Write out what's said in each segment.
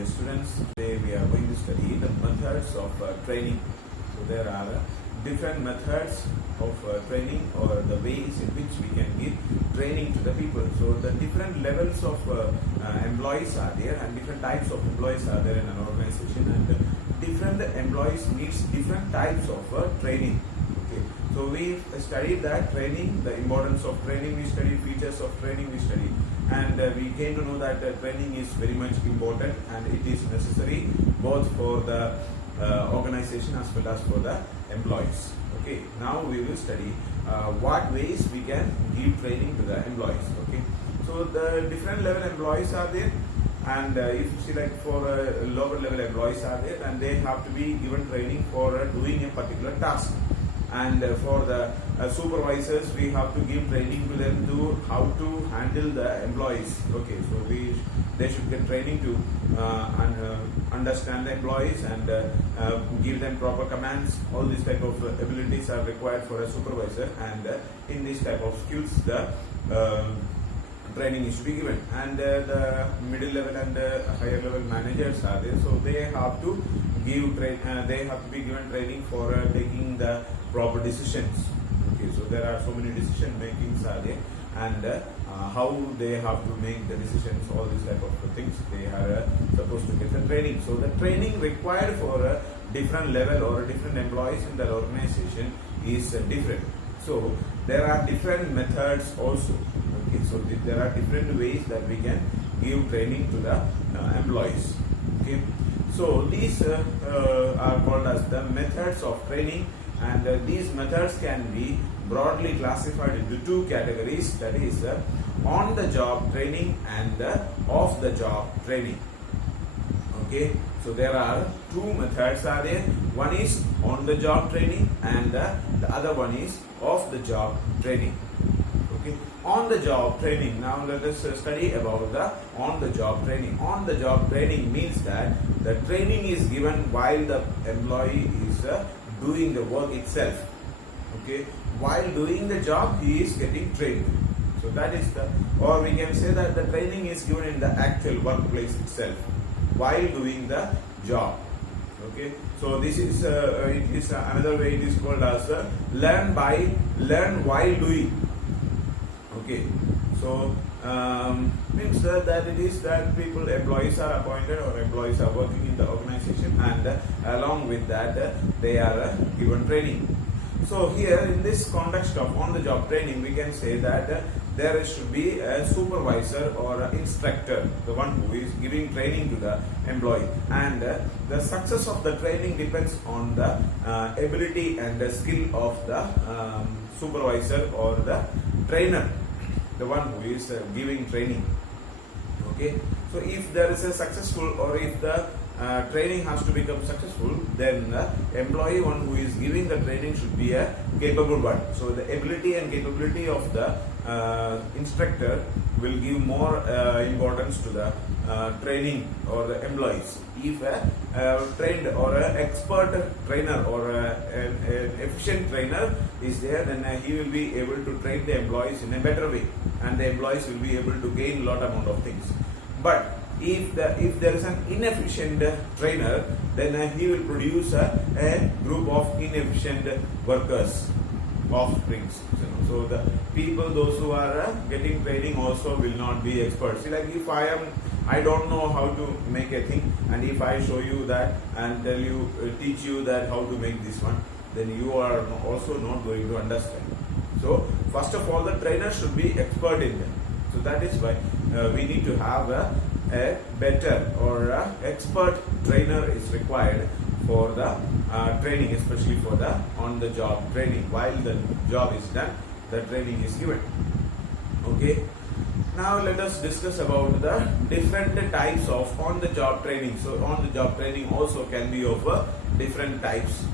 dear students. Today we are going to study the methods of training. So there are different methods of training, or the ways in which we can give training to the people. So the different levels of employees are there, and different types of employees are there in an organization, and different employees needs different types of training. Okay. So we studied that training, the importance of training, we studied features of training, we studied, and we came to know that training is very much important and it is necessary both for the organization as well as for the employees. Okay, now we will study what ways we can give training to the employees. Okay, so the different level employees are there, and if you see, like, for lower level employees are there, and they have to be given training for doing a particular task. And for the supervisors, we have to give training to them to how to handle the employees. Okay, so they should get training to understand the employees and give them proper commands. All these type of abilities are required for a supervisor, and in this type of skills the training is to be given. And the middle level and higher level managers are there, so they have to give they have to be given training for taking the proper decisions. Okay, so there are so many decision makings are there, and how they have to make the decisions, all these type of things they are supposed to get the training. So the training required for a different level or different employees in the organization is different. So there are different methods also. Okay, so there are different ways that we can give training to the employees. Okay, so these are called as the methods of training, and these methods can be broadly classified into two categories, that is on-the-job training and off-the-job training. Okay, so there are two methods are there. One is on-the-job training, and the other one is off-the-job training. Okay, on-the-job training. Now let us study about the on-the-job training. On-the-job training means that the training is given while the employee is doing the work itself. Okay, while doing the job he is getting trained. So that is the, or we can say that the training is given in the actual workplace itself while doing the job. Okay, so this is it is another way it is called as learn while doing. Okay, so means that it is that employees are appointed or employees are working in the organization, and along with that they are given training. So here in this context of on-the-job training, we can say that there should be a supervisor or an instructor, the one who is giving training to the employee, and the success of the training depends on the ability and the skill of the supervisor or the trainer, the one who is giving training. Okay, so if there is a successful, or if the training has to become successful, then the employee one who is giving the training should be a capable one. So the ability and capability of the instructor will give more importance to the training or the employees. If a trained or an expert trainer or an efficient trainer is there, then he will be able to train the employees in a better way, and the employees will be able to gain a lot amount of things. But if there is an inefficient trainer, then he will produce a group of inefficient workers, offsprings. So the people, those who are getting training also will not be experts. See, like, if I don't know how to make a thing, and if I show you that and teach you that how to make this one, then you are also not going to understand. So first of all, the trainer should be expert in them. So that is why we need to have a better or expert trainer is required for the training, especially for the on-the-job training. While the job is done, the training is given. Okay, now let us discuss about the different types of on-the-job training. So on-the-job training also can be of different types.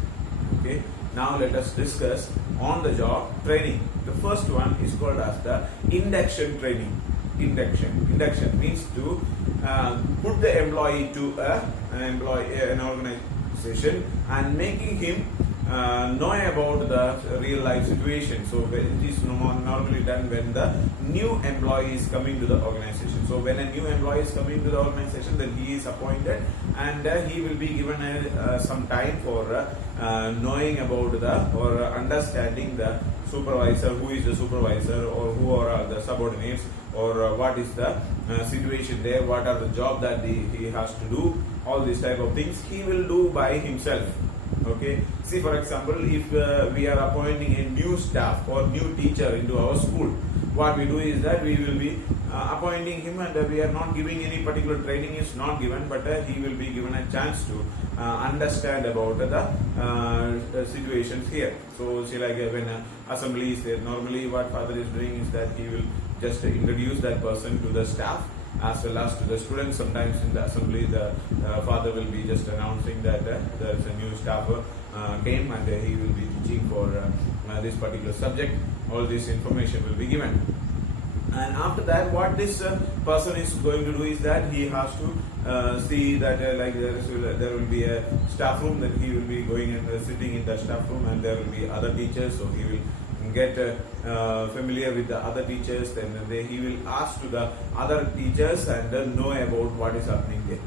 Okay, now let us discuss on-the-job training. The first one is called as the induction training. Induction means to put the employee to an organization and making him know about the real life situation. So it is normally done when the new employee is coming to the organization. So when a new employee is coming to the organization, then he is appointed, and he will be given some time for knowing about the or understanding the supervisor, who is the supervisor, or who are the subordinates, or what is the situation there, what are the job that he has to do. All these type of things he will do by himself. Okay, see, for example, if we are appointing a new staff or new teacher into our school, what we do is that we will be appointing him, and we are not giving any particular training is not given, but he will be given a chance to understand about the situations here. So see, like when assembly is there, normally what father is doing is that he will just introduce that person to the staff as well as to the students. Sometimes in the assembly, the father will be just announcing that there is a new staff came, and he will be teaching for this particular subject. All this information will be given. And after that, what this person is going to do is that he has to see that like there will be a staff room, that he will be going and sitting in the staff room, and there will be other teachers, so he will get familiar with the other teachers. Then he will ask to the other teachers and know about what is happening there.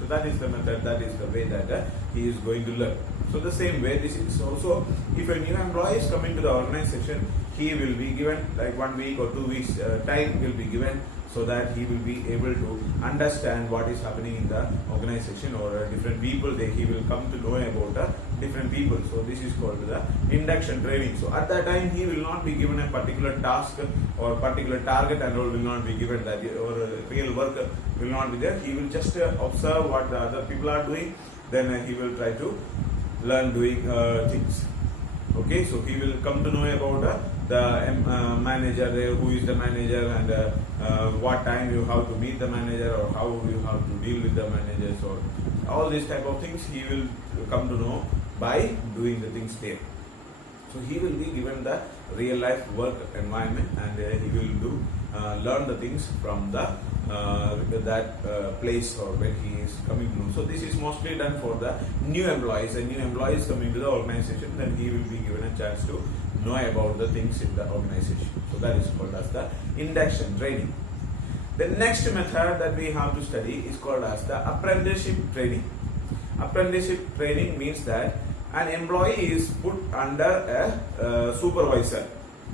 So that is the method, that is the way that he is going to learn. So the same way this is also, if a new employee is coming to the organization, he will be given like 1 week or 2 weeks time will be given, so that he will be able to understand what is happening in the organization, or different people. He will come to know about different people. So this is called the induction training. So at that time he will not be given a particular task or particular target, and all will not be given, that or real work will not be there. He will just observe what the other people are doing, then he will try to learn doing things. Okay, so he will come to know about the manager there, who is the manager, and what time you have to meet the manager, or how you have to deal with the managers, or all these type of things he will come to know by doing the things there. So he will be given the real life work environment, and he will do learn the things from that place, or when he is coming to know. So this is mostly done for the new employees. A new employee is coming to the organization, then he will be given a chance to know about the things in the organization. So that is called as the induction training. The next method that we have to study is called as the apprenticeship training. Apprenticeship training means that an employee is put under a supervisor.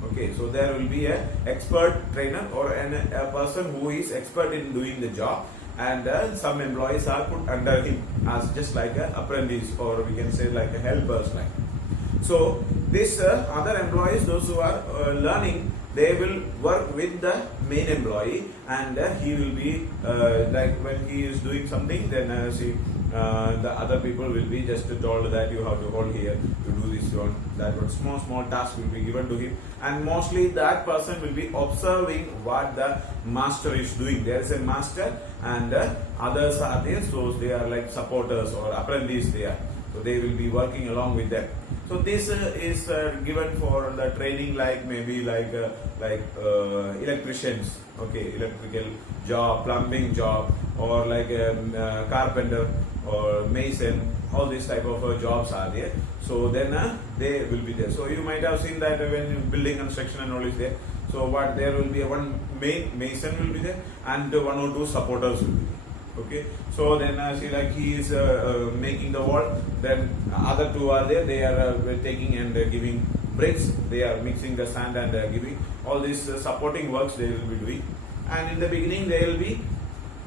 Okay, so there will be a expert trainer, or a person who is expert in doing the job, and some employees are put under him as just like an apprentice, or we can say like a helpers like. So this other employees, those who are learning, they will work with the main employee, and he will be like when he is doing something, then the other people will be just told that you have to hold here, to do this one, that one. Small task will be given to him, and mostly that person will be observing what the master is doing. There is a master, and others are there, so they are like supporters or apprentices there. So they will be working along with them. So this is given for the training, like maybe like electricians, okay, electrical job, plumbing job, or like a carpenter or mason. All these type of jobs are there. So then they will be there. So you might have seen that when building construction and all is there. So what there will be one main mason will be there, and 1 or 2 supporters will be there. Okay, so then see, like he is making the wall, then other 2 are there, they are taking and giving bricks, they are mixing the sand and giving all these supporting works they will be doing. And in the beginning they will be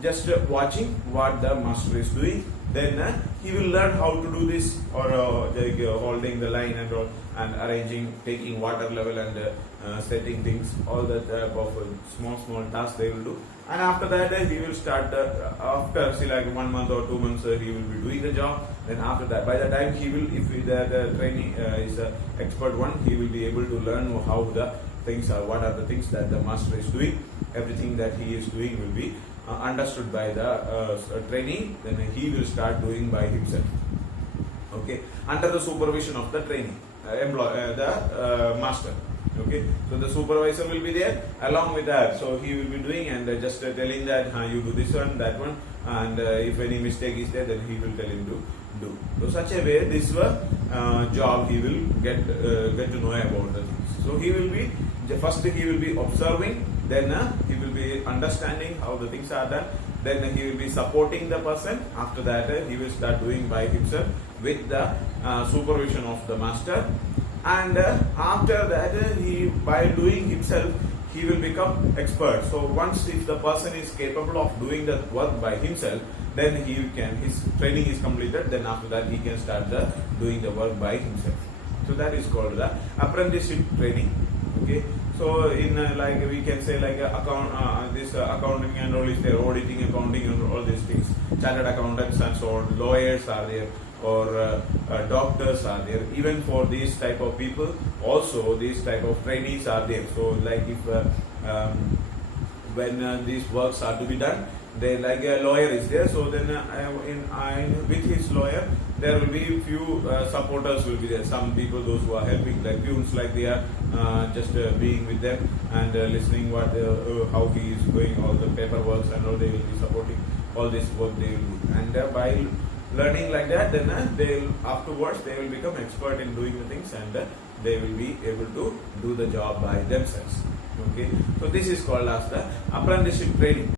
just watching what the master is doing, then he will learn how to do this, or like holding the line and all, and arranging, taking water level, and setting things, all that type of small tasks they will do. And after that he will start after say like 1 month or 2 months he will be doing the job. Then after that, by the time he will, if the training is expert one, he will be able to learn how the things are, what are the things that the master is doing. Everything that he is doing will be understood by the training, then he will start doing by himself. Okay, under the supervision of the training the master. Okay, so the supervisor will be there along with that. So he will be doing and just telling that you do this one, that one, and if any mistake is there, then he will tell him to do. So such a way, this job he will get to know about the things. So he will be first he will be observing, then he will be understanding how the things are done. Then he will be supporting the person. After that, he will start doing by himself with the supervision of the master. And after that, he by doing himself, he will become expert. So once if the person is capable of doing the work by himself, then his training is completed. Then after that, he can start doing the work by himself. So that is called the apprenticeship training. Okay. So in like we can say like accounting and all is there, auditing, accounting and all these things, chartered accountants and so on, lawyers are there, or doctors are there. Even for these type of people, also these type of trainees are there. So like if when these works are to be done, they like a lawyer is there. So then with his lawyer, there will be few supporters will be there. Some people, those who are helping, like peons, like they are just being with them and listening what how he is going, all the paperwork and all. They will be supporting all this work they will do. And by learning like that, then they will afterwards they will become expert in doing the things, and they will be able to do the job by themselves. Okay, so this is called as the apprenticeship training.